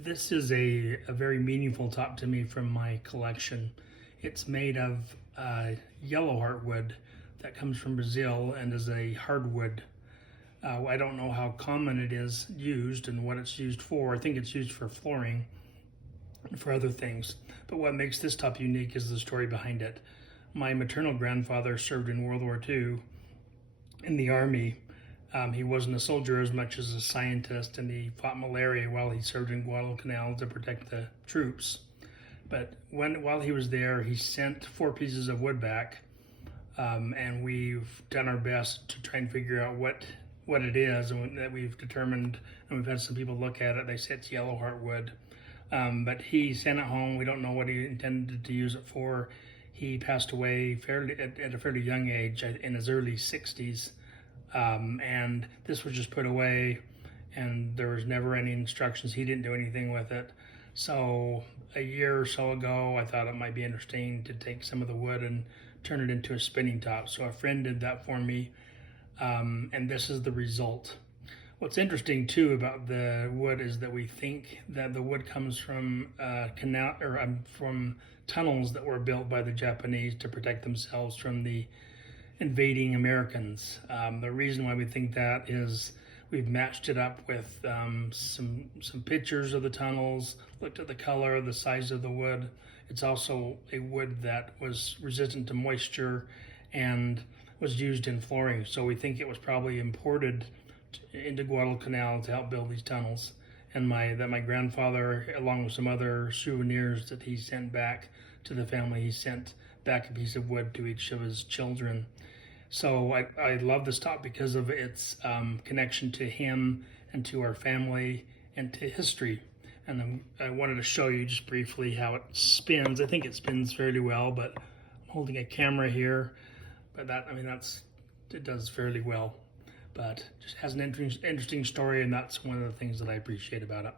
This is a very meaningful top to me from my collection. It's made of Yellowheart wood that comes from Brazil and is a hardwood. I don't know how common it is used and what it's used for. I think it's used for flooring and for other things. But what makes this top unique is the story behind it. My maternal grandfather served in World War II in the Army. He wasn't a soldier as much as a scientist, and he fought malaria while he served in Guadalcanal to protect the troops. But while he was there, he sent 4 pieces of wood back, and we've done our best to try and figure out what it is, and that we've determined, and we've had some people look at it. They say it's Yellowheart wood, but he sent it home. We don't know what he intended to use it for. He passed away at a fairly young age, in his early 60s. And this was just put away, and there was never any instructions. He didn't do anything with it. So a year or so ago, I thought it might be interesting to take some of the wood and turn it into a spinning top. So a friend did that for me, and this is the result. What's interesting too about the wood is that we think that the wood comes from from tunnels that were built by the Japanese to protect themselves from the invading Americans. The reason why we think that is we've matched it up with some pictures of the tunnels, looked at the color, the size of the wood. It's also a wood that was resistant to moisture and was used in flooring. So we think it was probably imported into Guadalcanal to help build these tunnels. And my grandfather, along with some other souvenirs that he sent back to the family, he sent back a piece of wood to each of his children. So I love this top because of its connection to him and to our family and to history. And I wanted to show you just briefly how it spins. I think it spins fairly well, but I'm holding a camera here. But it does fairly well. But just has an interesting story, and that's one of the things that I appreciate about it.